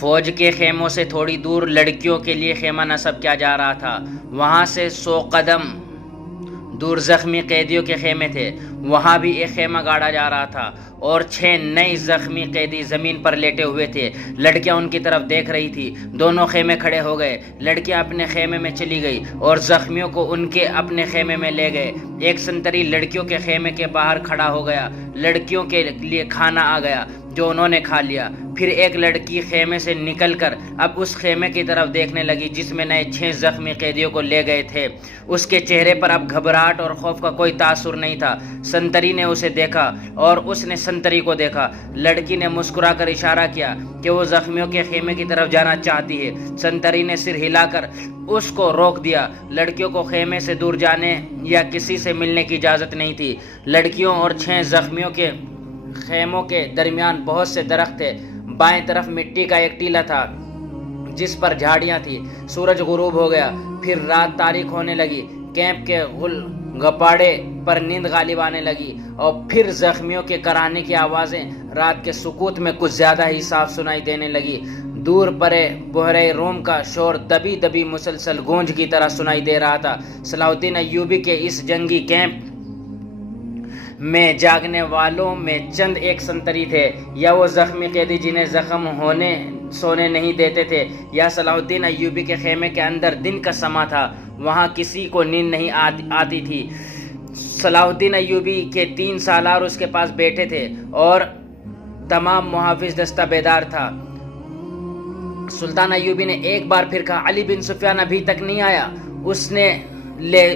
فوج کے خیموں سے تھوڑی دور لڑکیوں کے لیے خیمہ نصب کیا جا رہا تھا۔ وہاں سے 100 قدم دور زخمی قیدیوں کے خیمے تھے، وہاں بھی ایک خیمہ گاڑا جا رہا تھا اور 6 نئے زخمی قیدی زمین پر لیٹے ہوئے تھے۔ لڑکیاں ان کی طرف دیکھ رہی تھی۔ دونوں خیمے کھڑے ہو گئے، لڑکیاں اپنے خیمے میں چلی گئی اور زخمیوں کو ان کے اپنے خیمے میں لے گئے۔ ایک سنتری لڑکیوں کے خیمے کے باہر کھڑا ہو گیا۔ لڑکیوں کے لیے کھانا آ گیا جو انہوں نے کھا لیا۔ پھر ایک لڑکی خیمے سے نکل کر اب اس خیمے کی طرف دیکھنے لگی جس میں نئے 6 زخمی قیدیوں کو لے گئے تھے۔ اس کے چہرے پر اب گھبراہٹ اور خوف کا کوئی تاثر نہیں تھا۔ سنتری نے اسے دیکھا اور اس نے سنتری کو دیکھا۔ لڑکی نے مسکرا کر اشارہ کیا کہ وہ زخمیوں کے خیمے کی طرف جانا چاہتی ہے۔ سنتری نے سر ہلا کر اس کو روک دیا۔ لڑکیوں کو خیمے سے دور جانے یا کسی سے ملنے کی اجازت نہیں تھی۔ لڑکیوں اور 6 زخمیوں کے خیموں کے درمیان بہت سے درخت تھے۔ بائیں طرف مٹی کا ایک ٹیلہ تھا جس پر جھاڑیاں تھیں۔ سورج غروب ہو گیا، پھر رات تاریک ہونے لگی۔ کیمپ کے گپاڑے پر نیند غالب آنے لگی اور پھر زخمیوں کے کرانے کی آوازیں رات کے سکوت میں کچھ زیادہ ہی صاف سنائی دینے لگی۔ دور پرے بحیرہ روم کا شور دبی دبی مسلسل گونج کی طرح سنائی دے رہا تھا۔ صلاح الدین ایوبی کے اس جنگی کیمپ میں جاگنے والوں میں چند ایک سنتری تھے، یا وہ زخمی قیدی جنہیں زخم ہونے سونے نہیں دیتے تھے، یا صلاح الدین ایوبی کے خیمے کے اندر دن کا سما تھا، وہاں کسی کو نیند نہیں آتی تھی۔ صلاح الدین ایوبی کے 3 سالار اس کے پاس بیٹھے تھے اور تمام محافظ دستہ بیدار تھا۔ سلطان ایوبی نے ایک بار پھر کہا، علی بن سفیان ابھی تک نہیں آیا؟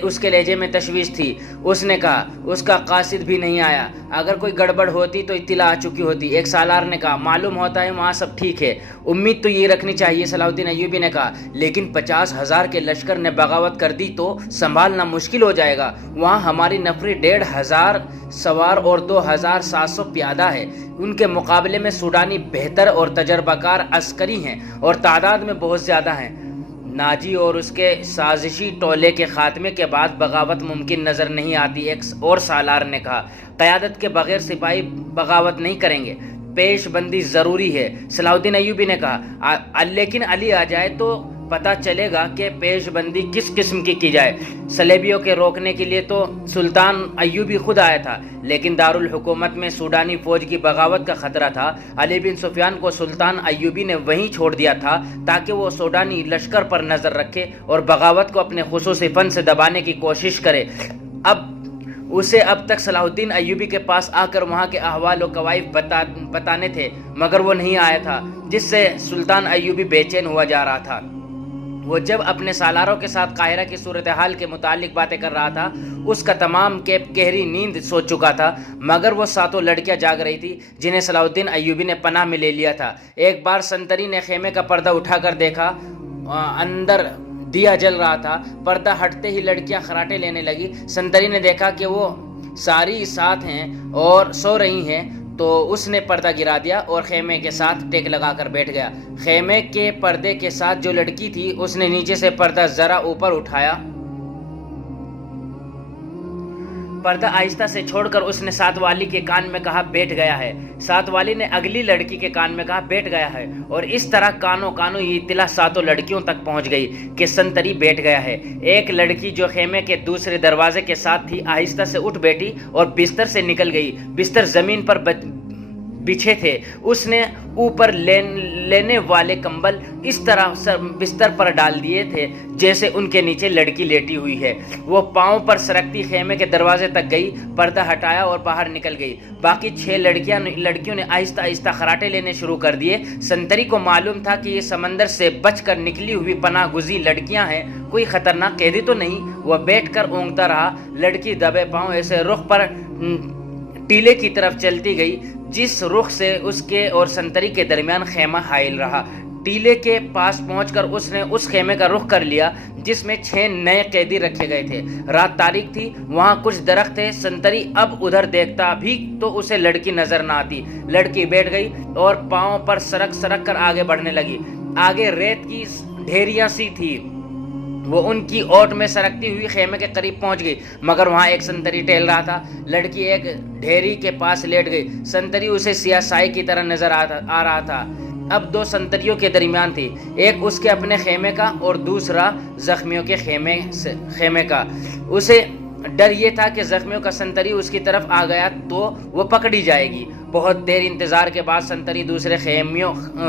اس کے لہجے میں تشویش تھی۔ اس نے کہا، اس کا قاصد بھی نہیں آیا، اگر کوئی گڑبڑ ہوتی تو اطلاع آ چکی ہوتی۔ ایک سالار نے کہا، معلوم ہوتا ہے وہاں سب ٹھیک ہے، امید تو یہ رکھنی چاہیے۔ صلاح الدین ایوبی نے کہا، لیکن 50,000 کے لشکر نے بغاوت کر دی تو سنبھالنا مشکل ہو جائے گا۔ وہاں ہماری نفری 1,500 سوار اور 2,700 پیادہ ہے۔ ان کے مقابلے میں سوڈانی بہتر اور تجربہ کار عسکری ہیں اور تعداد میں بہت زیادہ ہیں۔ ناجی اور اس کے سازشی ٹولے کے خاتمے کے بعد بغاوت ممکن نظر نہیں آتی۔ ایک اور سالار نے کہا، قیادت کے بغیر سپاہی بغاوت نہیں کریں گے، پیش بندی ضروری ہے۔ صلاح الدین ایوبی نے کہا، لیکن علی آ جائے تو پتہ چلے گا کہ پیش بندی کس قسم کی جائے۔ صلیبیوں کے روکنے کے لیے تو سلطان ایوبی خود آیا تھا، لیکن دارالحکومت میں سوڈانی فوج کی بغاوت کا خطرہ تھا۔ علی بن سفیان کو سلطان ایوبی نے وہیں چھوڑ دیا تھا تاکہ وہ سوڈانی لشکر پر نظر رکھے اور بغاوت کو اپنے خصوصی فن سے دبانے کی کوشش کرے۔ اب تک صلاح الدین ایوبی کے پاس آ کر وہاں کے احوال و قوائف بتانے تھے، مگر وہ نہیں آیا تھا، جس سے سلطان ایوبی بے چین ہوا جا رہا تھا۔ وہ جب اپنے سالاروں کے ساتھ قاہرہ کی صورتحال کے متعلق باتیں کر رہا تھا، اس کا تمام کیمپ گہری نیند سو چکا تھا، مگر وہ 7 لڑکیاں جاگ رہی تھی جنہیں صلاح الدین ایوبی نے پناہ میں لے لیا تھا۔ ایک بار سنتری نے خیمے کا پردہ اٹھا کر دیکھا، اندر دیا جل رہا تھا۔ پردہ ہٹتے ہی لڑکیاں خراٹے لینے لگی۔ سنتری نے دیکھا کہ وہ ساری ساتھ ہیں اور سو رہی ہیں، تو اس نے پردہ گرا دیا اور خیمے کے ساتھ ٹیک لگا کر بیٹھ گیا۔ خیمے کے پردے کے ساتھ جو لڑکی تھی، اس نے نیچے سے پردہ ذرا اوپر اٹھایا۔ پردہ آہستہ سے چھوڑ کر اس نے ساتھ والی کے کان میں کہا، بیٹھ گیا ہے۔ ساتھ والی نے اگلی لڑکی کے کان میں کہا، بیٹھ گیا ہے، اور اس طرح کانوں یہ اطلاع 7 لڑکیوں تک پہنچ گئی کہ سنتری بیٹھ گیا ہے۔ ایک لڑکی جو خیمے کے دوسرے دروازے کے ساتھ تھی آہستہ سے اٹھ بیٹھی اور بستر سے نکل گئی۔ بستر زمین پر بچھے تھے۔ اس نے اوپر لینے والے کمبل اس طرح بستر پر ڈال دیے تھے جیسے ان کے نیچے لڑکی لیٹی ہوئی ہے۔ وہ پاؤں پر سرکتی خیمے کے دروازے تک گئی، پردہ ہٹایا اور باہر نکل گئی۔ باقی 6 لڑکیوں نے آہستہ آہستہ خراٹے لینے شروع کر دیے۔ سنتری کو معلوم تھا کہ یہ سمندر سے بچ کر نکلی ہوئی پناہ گزین لڑکیاں ہیں، کوئی خطرناک قیدی تو نہیں۔ وہ بیٹھ کر اونگتا رہا۔ لڑکی دبے پاؤں ایسے رخ پر ٹیلے کی طرف چلتی گئی جس رخ سے اس کے اور سنتری کے درمیان خیمہ حائل رہا۔ ٹیلے کے پاس پہنچ کر اس نے اس خیمے کا رخ کر لیا جس میں 6 نئے قیدی رکھے گئے تھے۔ رات تاریک تھی، وہاں کچھ درخت تھے۔ سنتری اب ادھر دیکھتا بھی تو اسے لڑکی نظر نہ آتی۔ لڑکی بیٹھ گئی اور پاؤں پر سرک کر آگے بڑھنے لگی۔ آگے ریت کی ڈھیریاں سی تھی، وہ ان کی اوٹ میں سرکتی ہوئی خیمے کے قریب پہنچ گئی، مگر وہاں ایک سنتری ٹہل رہا تھا۔ لڑکی ایک ڈھیری کے پاس لیٹ گئی۔ سنتری اسے سیاہ سائے کی طرح نظر آ رہا تھا۔ اب دو سنتریوں کے درمیان تھی، ایک اس کے اپنے خیمے کا اور دوسرا زخمیوں کے خیمے کا۔ اسے ڈر یہ تھا کہ زخمیوں کا سنتری اس کی طرف آ گیا تو وہ پکڑی جائے گی۔ بہت دیر انتظار کے بعد سنتری دوسرے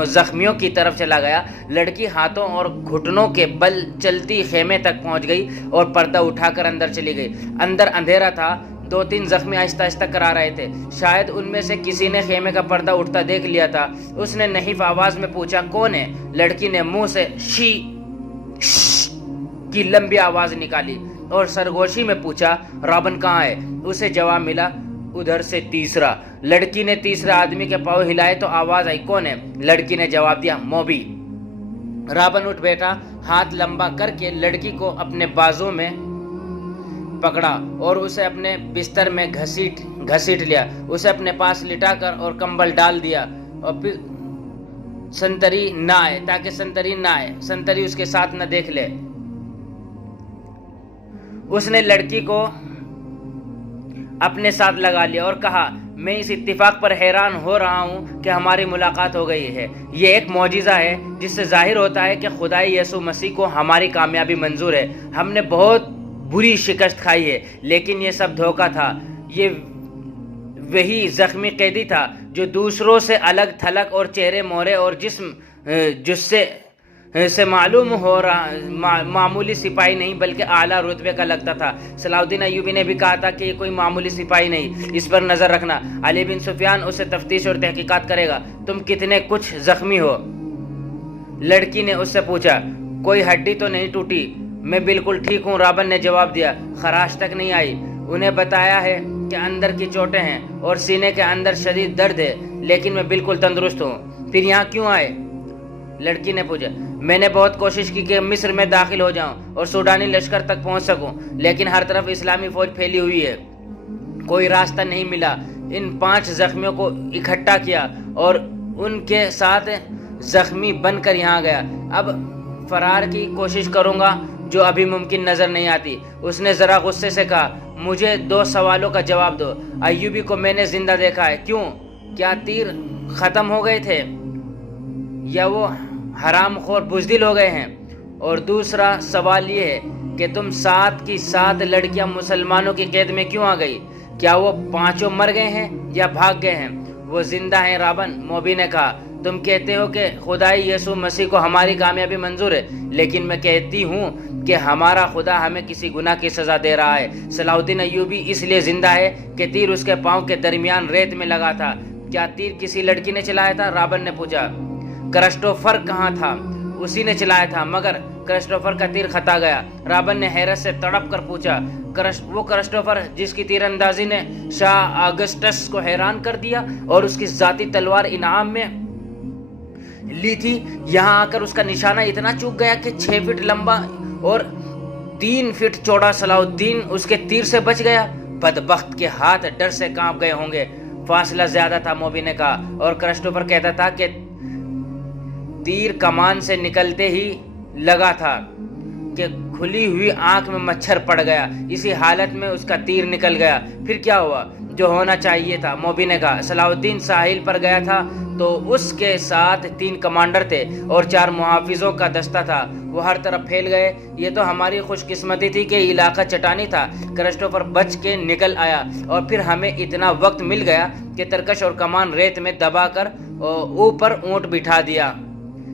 زخمیوں کی طرف چلا گیا۔ لڑکی ہاتھوں اور گھٹنوں کے بل چلتی خیمے تک پہنچ گئی اور پردہ اٹھا کر اندر چلی گئی۔ اندر اندھیرا تھا، 2-3 زخمی آہستہ آہستہ کرا رہے تھے۔ شاید ان میں سے کسی نے خیمے کا پردہ اٹھتا دیکھ لیا تھا۔ اس نے نحیف آواز میں پوچھا، کون ہے؟ لڑکی نے منہ سے شی کی لمبی آواز نکالی اور سرگوشی میں پوچھا، رابن کہاں ہے؟ اسے جواب ملا، ادھر سے تیسرا۔ لڑکی نے تیسرے آدمی کے پاؤں ہلائے تو آواز آئی، کون ہے؟ لڑکی نے جواب دیا، موبی۔ رابن اٹھ بیٹھا، ہاتھ لمبا کر کے لڑکی کو اپنے بازو میں پکڑا اور اسے اپنے بستر میں گھسیٹ لیا۔ اسے اپنے پاس لٹا کر اور کمبل ڈال دیا اور پھر سنتری نہ آئے، تاکہ سنتری اس کے ساتھ نہ دیکھ لے۔ اس نے لڑکی کو اپنے ساتھ لگا لیا اور کہا، میں اس اتفاق پر حیران ہو رہا ہوں کہ ہماری ملاقات ہو گئی ہے۔ یہ ایک معجزہ ہے جس سے ظاہر ہوتا ہے کہ خدائی یسوع مسیح کو ہماری کامیابی منظور ہے۔ ہم نے بہت بری شکست کھائی ہے، لیکن یہ سب دھوکہ تھا۔ یہ وہی زخمی قیدی تھا جو دوسروں سے الگ تھلگ اور چہرے مہرے اور جس سے معلوم ہو رہا معمولی سپاہی نہیں بلکہ اعلیٰ رتبے کا لگتا تھا۔ صلاح الدین ایوبی نے بھی کہا تھا کہ یہ کوئی معمولی سپاہی نہیں، اس پر نظر رکھنا۔ علی بن سفیان اسے تفتیش اور تحقیقات کرے گا۔ تم کتنے کچھ زخمی ہو؟ لڑکی نے اس سے پوچھا۔ کوئی ہڈی تو نہیں ٹوٹی؟ میں بالکل ٹھیک ہوں، رابن نے جواب دیا۔ خراش تک نہیں آئی۔ انہیں بتایا ہے کہ اندر کی چوٹیں ہیں اور سینے کے اندر شدید درد ہے، لیکن میں بالکل تندرست ہوں۔ پھر یہاں کیوں آئے؟ لڑکی نے پوچھا۔ میں نے بہت کوشش کی کہ مصر میں داخل ہو جاؤں اور سوڈانی لشکر تک پہنچ سکوں، لیکن ہر طرف اسلامی فوج پھیلی ہوئی ہے، کوئی راستہ نہیں ملا۔ ان 5 زخمیوں کو اکٹھا کیا اور ان کے ساتھ زخمی بن کر یہاں گیا۔ اب فرار کی کوشش کروں گا جو ابھی ممکن نظر نہیں آتی۔ اس نے ذرا غصے سے کہا، مجھے 2 سوالوں کا جواب دو۔ ایوبی کو میں نے زندہ دیکھا ہے، کیوں؟ کیا تیر ختم ہو گئے تھے یا وہ حرام خور بزدل ہو گئے ہیں؟ اور دوسرا سوال یہ ہے کہ تم 7 کی 7 لڑکیاں مسلمانوں کی قید میں کیوں آ گئی؟ کیا وہ 5 مر گئے ہیں یا بھاگ گئے ہیں؟ وہ زندہ ہیں رابن، موبی نے کہا۔ تم کہتے ہو کہ خدائی یسوع مسیح کو ہماری کامیابی منظور ہے، لیکن میں کہتی ہوں کہ ہمارا خدا ہمیں کسی گناہ کی سزا دے رہا ہے۔ صلاح الدین ایوبی اس لیے زندہ ہے کہ تیر اس کے پاؤں کے درمیان ریت میں لگا تھا۔ کیا تیر کسی لڑکی نے چلایا تھا؟ رابن نے پوچھا۔ کرسٹوفر کہاں تھا؟ اسی نے چلایا تھا، مگر کرسٹوفر کا تیر خطا گیا۔ رابن نے حیرت سے تڑپ کر پوچھا، وہ کرسٹوفر جس کی تیر اندازی نے شاہ آگسٹس کو حیران کر دیا اور اس کی ذاتی تلوار انعام میں لی تھی، یہاں آ کر اس کا نشانہ اتنا چوک گیا کہ 6 فٹ لمبا اور 3 فٹ چوڑا صلاح الدین اس کے تیر سے بچ گیا۔ بدبخت کے ہاتھ ڈر سے کانپ گئے ہوں گے۔ فاصلہ زیادہ تھا، موبی نے کہا، اور کرسٹوفر کہتا تھا کہ تیر کمان سے نکلتے ہی لگا تھا کہ کھلی ہوئی آنکھ میں مچھر پڑ گیا۔ اسی حالت میں اس کا تیر نکل گیا۔ پھر کیا ہوا؟ جو ہونا چاہیے تھا، موبی نے کہا۔ صلاح الدین ساحل پر گیا تھا تو اس کے ساتھ 3 کمانڈر تھے اور 4 محافظوں کا دستہ تھا۔ وہ ہر طرف پھیل گئے۔ یہ تو ہماری خوش قسمتی تھی کہ علاقہ چٹانی تھا۔ کرسٹوفر بچ کے نکل آیا اور پھر ہمیں اتنا وقت مل گیا کہ ترکش اور کمان ریت میں دبا کر اوپر اونٹ بٹھا دیا۔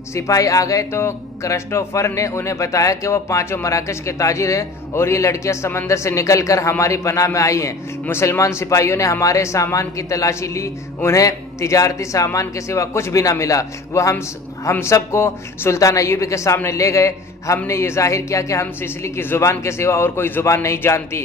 سپاہی آ گئے تو کرسٹوفر نے انہیں بتایا کہ وہ 5 مراکش کے تاجر ہیں اور یہ لڑکیاں سمندر سے نکل کر ہماری پناہ میں آئی ہیں۔ مسلمان سپاہیوں نے ہمارے سامان کی تلاشی لی، انہیں تجارتی سامان کے سوا کچھ بھی نہ ملا۔ وہ ہم سب کو سلطان ایوبی کے سامنے لے گئے۔ ہم نے یہ ظاہر کیا کہ ہم سسلی کی زبان کے سوا اور کوئی زبان نہیں جانتی۔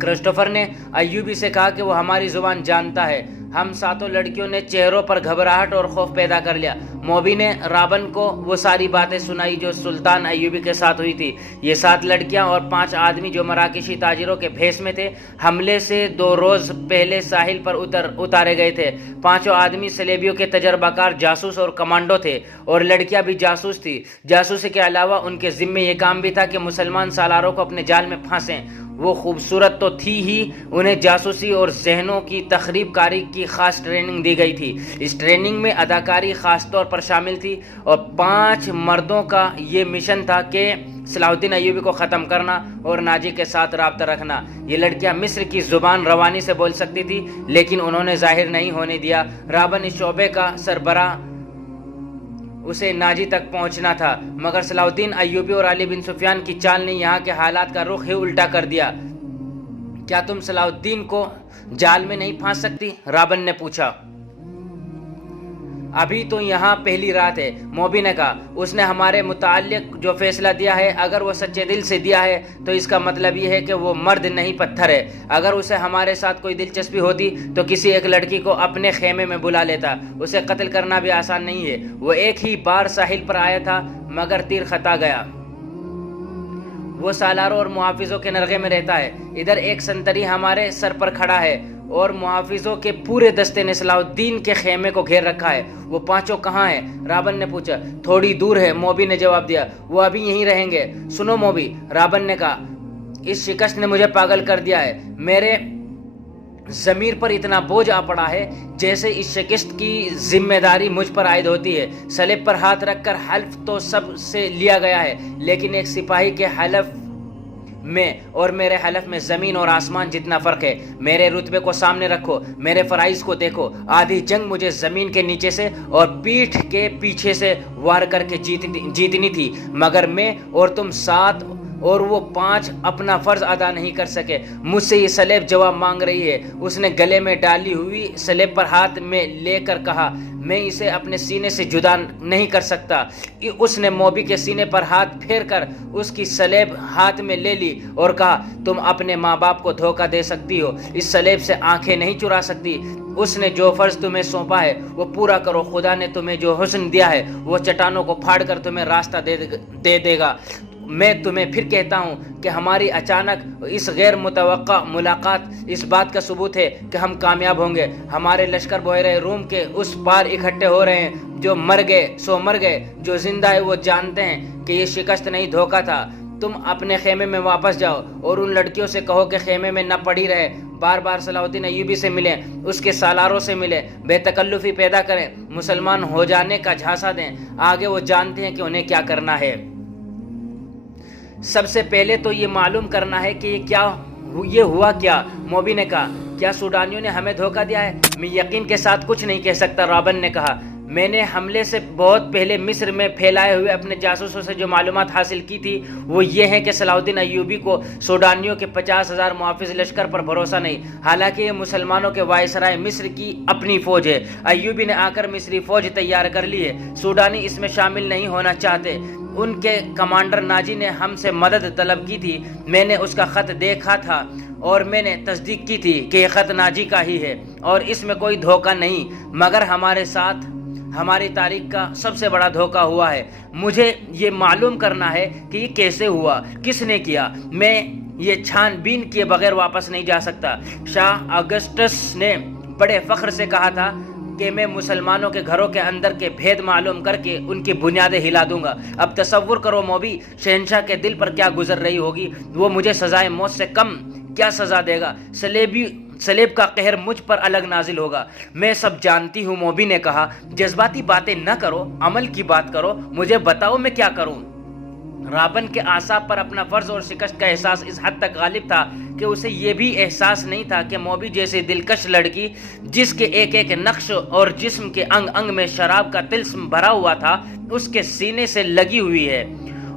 کرسٹوفر نے ایوبی سے کہا کہ وہ ہماری زبان جانتا ہے۔ ہم 7 لڑکیوں نے چہروں پر گھبراہٹ اور خوف پیدا کر لیا۔ موبی نے رابن کو وہ ساری باتیں سنائی جو سلطان ایوبی کے ساتھ ہوئی تھی۔ یہ 7 لڑکیاں اور 5 آدمی جو مراکشی تاجروں کے بھیس میں تھے، حملے سے 2 روز پہلے ساحل پر اتارے گئے تھے۔ 5 آدمی سلیبیوں کے تجربہ کار جاسوس اور کمانڈو تھے اور لڑکیاں بھی جاسوس تھی۔ جاسوسی کے علاوہ ان کے ذمے یہ کام بھی تھا کہ مسلمان سالاروں کو اپنے جال میں پھانسیں۔ وہ خوبصورت تو تھی ہی، انہیں جاسوسی اور ذہنوں کی تخریب کاری کی خاص ٹریننگ دی گئی تھی۔ اس ٹریننگ میں اداکاری خاص طور پر شامل تھی اور 5 مردوں کا یہ مشن تھا کہ صلاح الدین ایوبی کو ختم کرنا اور ناجی کے ساتھ رابطہ رکھنا۔ یہ لڑکیاں مصر کی زبان روانی سے بول سکتی تھی، لیکن انہوں نے ظاہر نہیں ہونے دیا۔ رابن اس شعبے کا سربراہ، اسے ناجی تک پہنچنا تھا، مگر صلاح الدین ایوبی اور علی بن سفیان کی چال نے یہاں کے حالات کا رخ ہی الٹا کر دیا۔ کیا تم صلاح الدین کو جال میں نہیں پھانس سکتی؟ رابن نے پوچھا۔ ابھی تو یہاں پہلی رات ہے، موبی نے کہا۔ اس نے ہمارے متعلق جو فیصلہ دیا ہے، اگر وہ سچے دل سے دیا ہے تو اس کا مطلب یہ ہے کہ وہ مرد نہیں پتھر ہے۔ اگر اسے ہمارے ساتھ کوئی دلچسپی ہوتی تو کسی ایک لڑکی کو اپنے خیمے میں بلا لیتا۔ اسے قتل کرنا بھی آسان نہیں ہے۔ وہ ایک ہی بار ساحل پر آیا تھا، مگر تیر خطا گیا۔ وہ سالاروں اور محافظوں کے نرغے میں رہتا ہے۔ ادھر ایک سنتری ہمارے سر پر کھڑا ہے اور محافظوں کے پورے دستے نے صلاح الدین کے خیمے کو گھیر رکھا ہے۔ وہ 5 کہاں ہیں؟ رابن نے پوچھا۔ تھوڑی دور ہے، موبی نے جواب دیا۔ وہ ابھی یہیں رہیں گے۔ سنو موبی، رابن نے کہا، اس شکست نے مجھے پاگل کر دیا ہے۔ میرے ضمیر پر اتنا بوجھ آ پڑا ہے جیسے اس شکست کی ذمہ داری مجھ پر عائد ہوتی ہے۔ سلیب پر ہاتھ رکھ کر حلف تو سب سے لیا گیا ہے، لیکن ایک سپاہی کے حلف میں اور میرے حلف میں زمین اور آسمان جتنا فرق ہے۔ میرے رتبے کو سامنے رکھو، میرے فرائض کو دیکھو۔ آدھی جنگ مجھے زمین کے نیچے سے اور پیٹھ کے پیچھے سے وار کر کے جیتنی تھی، مگر میں اور تم 7 اور وہ 5 اپنا فرض ادا نہیں کر سکے۔ مجھ سے یہ سلیب جواب مانگ رہی ہے۔ اس نے گلے میں ڈالی ہوئی سلیب پر ہاتھ میں لے کر کہا، میں اسے اپنے سینے سے جدا نہیں کر سکتا۔ اس نے موبی کے سینے پر ہاتھ پھیر کر اس کی سلیب ہاتھ میں لے لی اور کہا، تم اپنے ماں باپ کو دھوکہ دے سکتی ہو، اس سلیب سے آنکھیں نہیں چرا سکتی۔ اس نے جو فرض تمہیں سونپا ہے وہ پورا کرو۔ خدا نے تمہیں جو حسن دیا ہے وہ چٹانوں کو پھاڑ کر تمہیں راستہ دے دے گا۔ میں تمہیں پھر کہتا ہوں کہ ہماری اچانک اس غیر متوقع ملاقات اس بات کا ثبوت ہے کہ ہم کامیاب ہوں گے۔ ہمارے لشکر بحیرہ روم کے اس پار اکٹھے ہو رہے ہیں۔ جو مر گئے سو مر گئے، جو زندہ ہے وہ جانتے ہیں کہ یہ شکست نہیں، دھوکہ تھا۔ تم اپنے خیمے میں واپس جاؤ اور ان لڑکیوں سے کہو کہ خیمے میں نہ پڑی رہے، بار بار صلاح الدین ایوبی سے ملیں، اس کے سالاروں سے ملیں، بے تکلفی پیدا کریں، مسلمان ہو جانے کا جھانسا دیں۔ آگے وہ جانتے ہیں کہ انہیں کیا کرنا ہے۔ سب سے پہلے تو یہ معلوم کرنا ہے کہ یہ ہوا کیا۔ موبی نے کہا، کیا سوڈانیوں نے ہمیں دھوکہ دیا ہے؟ میں یقین کے ساتھ کچھ نہیں کہہ سکتا، رابن نے کہا۔ میں نے حملے سے بہت پہلے مصر میں پھیلائے ہوئے اپنے جاسوسوں سے جو معلومات حاصل کی تھی وہ یہ ہے کہ صلاح الدین ایوبی کو سوڈانیوں کے 50,000 محافظ لشکر پر بھروسہ نہیں، حالانکہ یہ مسلمانوں کے وائسرائے مصر کی اپنی فوج ہے۔ ایوبی نے آ کر مصری فوج تیار کر لی ہے۔ سوڈانی اس میں شامل نہیں ہونا چاہتے۔ ان کے کمانڈر ناجی نے ہم سے مدد طلب کی تھی۔ میں نے اس کا خط دیکھا تھا اور میں نے تصدیق کی تھی کہ یہ خط ناجی کا ہی ہے اور اس میں کوئی دھوکہ نہیں، مگر ہمارے ساتھ ہماری تاریخ کا سب سے بڑا دھوکہ ہوا ہے۔ مجھے یہ معلوم کرنا ہے کہ یہ کیسے ہوا، کس نے کیا۔ میں یہ چھان بین کیے بغیر واپس نہیں جا سکتا۔ شاہ اگسٹس نے بڑے فخر سے کہا تھا کہ میں مسلمانوں کے گھروں کے اندر کے بھید معلوم کر کے ان کی بنیادیں ہلا دوں گا۔ اب تصور کرو موبی، شہنشاہ کے دل پر کیا گزر رہی ہوگی۔ وہ مجھے سزائے موت سے کم کیا سزا دے گا؟ سلیب کا قہر مجھ پر الگ نازل ہوگا۔ میں سب جانتی ہوں، موبی نے کہا۔ جذباتی باتیں نہ کرو، عمل کی بات کرو۔ مجھے بتاؤ میں کیا کروں۔ رابن کے اعصاب پر اپنا فرض اور شکست کا احساس اس حد تک غالب تھا کہ اسے یہ بھی احساس نہیں تھا کہ موبی جیسی دلکش لڑکی، جس کے ایک ایک نقش اور جسم کے انگ انگ میں شراب کا طلسم بھرا ہوا تھا، اس کے سینے سے لگی ہوئی ہے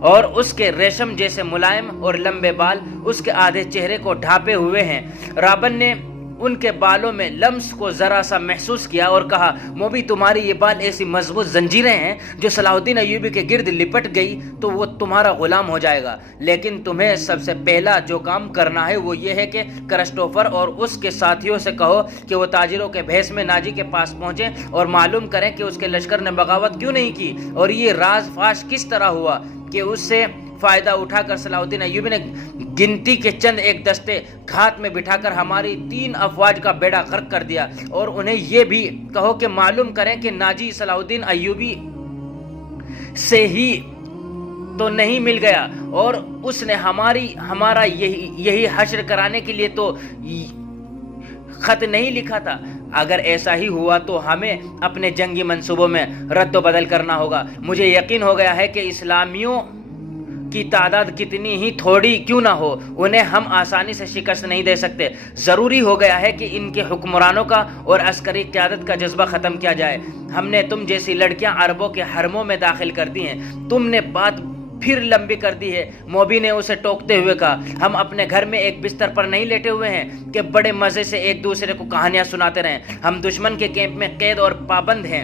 اور اس کے ریشم جیسے ملائم اور لمبے بال اس کے آدھے چہرے کو ڈھانپے ہوئے ہیں۔ رابن نے ان کے بالوں میں لمس کو ذرا سا محسوس کیا اور کہا، موبی تمہاری یہ بال ایسی مضبوط زنجیریں ہیں، جو صلاح الدین ایوبی کے گرد لپٹ گئی تو وہ تمہارا غلام ہو جائے گا۔ لیکن تمہیں سب سے پہلا جو کام کرنا ہے وہ یہ ہے کہ کرسٹوفر اور اس کے ساتھیوں سے کہو کہ وہ تاجروں کے بھیس میں ناجی کے پاس پہنچیں اور معلوم کریں کہ اس کے لشکر نے بغاوت کیوں نہیں کی اور یہ راز فاش کس طرح ہوا کہ اس سے فائدہ اٹھا کر صلاح الدین ایوبی نے گنتی کے چند ایک دستے گھات میں بٹھا کر ہماری 3 افواج کا بیڑا غرق کر دیا۔ اور انہیں یہ بھی کہو کہ معلوم کریں کہ ناجی صلاح الدین ایوبی سے ہی تو نہیں مل گیا، اور اس نے ہمارا یہی حشر کرانے کے لیے تو خط نہیں لکھا تھا؟ اگر ایسا ہی ہوا تو ہمیں اپنے جنگی منصوبوں میں رد و بدل کرنا ہوگا۔ مجھے یقین ہو گیا ہے کہ اسلامیوں کی تعداد کتنی ہی تھوڑی کیوں نہ ہو، انہیں ہم آسانی سے شکست نہیں دے سکتے۔ ضروری ہو گیا ہے کہ ان کے حکمرانوں کا اور عسکری قیادت کا جذبہ ختم کیا جائے۔ ہم نے تم جیسی لڑکیاں عربوں کے حرموں میں داخل کر دی ہیں۔ تم نے بات پھر لمبی کر دی ہے، موبی نے اسے ٹوکتے ہوئے کہا۔ ہم اپنے گھر میں ایک بستر پر نہیں لیٹے ہوئے ہیں کہ بڑے مزے سے ایک دوسرے کو کہانیاں سناتے رہیں۔ ہم دشمن کے کیمپ میں قید اور پابند ہیں،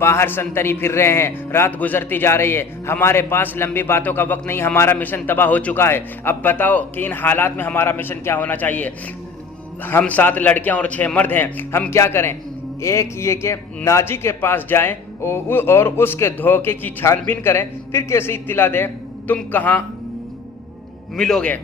باہر سنتری پھر رہے ہیں، رات گزرتی جا رہی ہے، ہمارے پاس لمبی باتوں کا وقت نہیں، ہمارا مشن تباہ ہو چکا ہے۔ اب بتاؤ کہ ان حالات میں ہمارا مشن کیا ہونا چاہیے؟ ہم 7 لڑکیاں اور 6 مرد ہیں، ہم کیا کریں؟ ایک یہ کہ ناجی کے پاس جائیں اور اس کے دھوکے کی چھان بین کریں، پھر کیسے اطلاع دیں تم کہاں ملو گے۔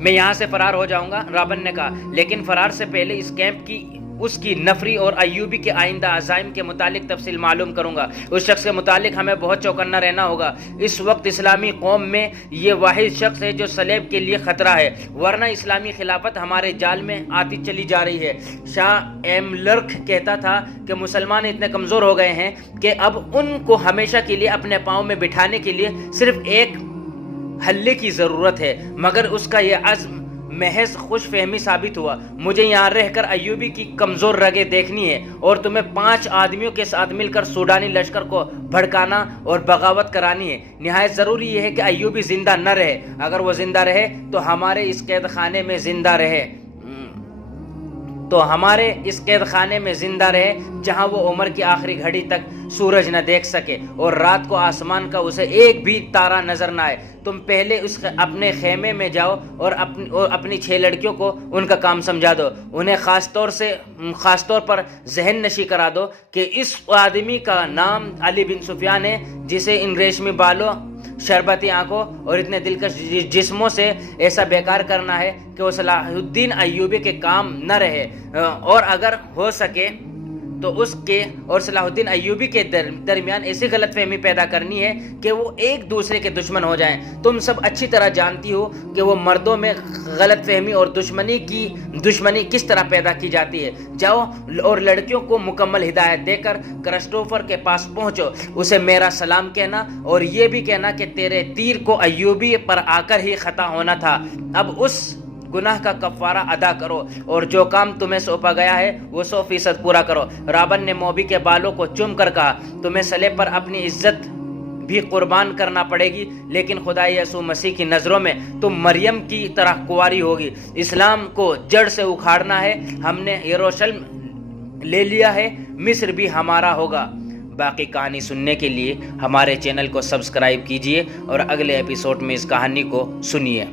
میں یہاں سے فرار ہو جاؤں گا، رابن نے کہا، لیکن فرار سے پہلے اس کیمپ کی، اس کی نفری اور ایوبی کے آئندہ عزائم کے متعلق تفصیل معلوم کروں گا۔ اس شخص کے متعلق ہمیں بہت چوکنا رہنا ہوگا۔ اس وقت اسلامی قوم میں یہ واحد شخص ہے جو صلیب کے لیے خطرہ ہے، ورنہ اسلامی خلافت ہمارے جال میں آتی چلی جا رہی ہے۔ شاہ ایملرک کہتا تھا کہ مسلمان اتنے کمزور ہو گئے ہیں کہ اب ان کو ہمیشہ کے لیے اپنے پاؤں میں بٹھانے کے لیے صرف ایک حلے کی ضرورت ہے، مگر اس کا یہ عزم محض خوش فہمی ثابت ہوا۔ مجھے یہاں رہ کر ایوبی کی کمزور رگیں دیکھنی ہے، اور تمہیں 5 آدمیوں کے ساتھ مل کر سوڈانی لشکر کو بھڑکانا اور بغاوت کرانی ہے۔ نہایت ضروری یہ ہے کہ ایوبی زندہ نہ رہے۔ اگر وہ زندہ رہے تو ہمارے اس قید خانے میں زندہ رہے، جہاں وہ عمر کی آخری گھڑی تک سورج نہ دیکھ سکے اور رات کو آسمان کا اسے ایک بھی تارا نظر نہ آئے۔ تم پہلے اپنے خیمے میں جاؤ اور اپنی 6 لڑکیوں کو ان کا کام سمجھا دو۔ انہیں خاص طور پر ذہن نشی کرا دو کہ اس آدمی کا نام علی بن سفیان ہے، جسے ان ریشمی بالوں، شربتی آنکھوں اور اتنے دلکش جسموں سے ایسا بیکار کرنا ہے کہ وہ صلاح الدین ایوبی کے کام نہ رہے، اور اگر ہو سکے تو اس کے اور صلاح الدین ایوبی کے درمیان ایسی غلط فہمی پیدا کرنی ہے کہ وہ ایک دوسرے کے دشمن ہو جائیں۔ تم سب اچھی طرح جانتی ہو کہ وہ مردوں میں غلط فہمی اور دشمنی کس طرح پیدا کی جاتی ہے۔ جاؤ اور لڑکیوں کو مکمل ہدایت دے کر کرسٹوفر کے پاس پہنچو، اسے میرا سلام کہنا، اور یہ بھی کہنا کہ تیرے تیر کو ایوبی پر آ کر ہی خطا ہونا تھا۔ اب اس گناہ کا کفارہ ادا کرو اور جو کام تمہیں سونپا گیا ہے وہ 100% پورا کرو۔ رابن نے موبی کے بالوں کو چوم کر کہا، تمہیں صلیب پر اپنی عزت بھی قربان کرنا پڑے گی، لیکن خدا یسوع مسیح کی نظروں میں تم مریم کی طرح کنواری ہوگی۔ اسلام کو جڑ سے اکھاڑنا ہے۔ ہم نے یروشلم لے لیا ہے، مصر بھی ہمارا ہوگا۔ باقی کہانی سننے کے لیے ہمارے چینل کو سبسکرائب کیجیے اور اگلے ایپیسوڈ میں اس کہانی کو سنیے۔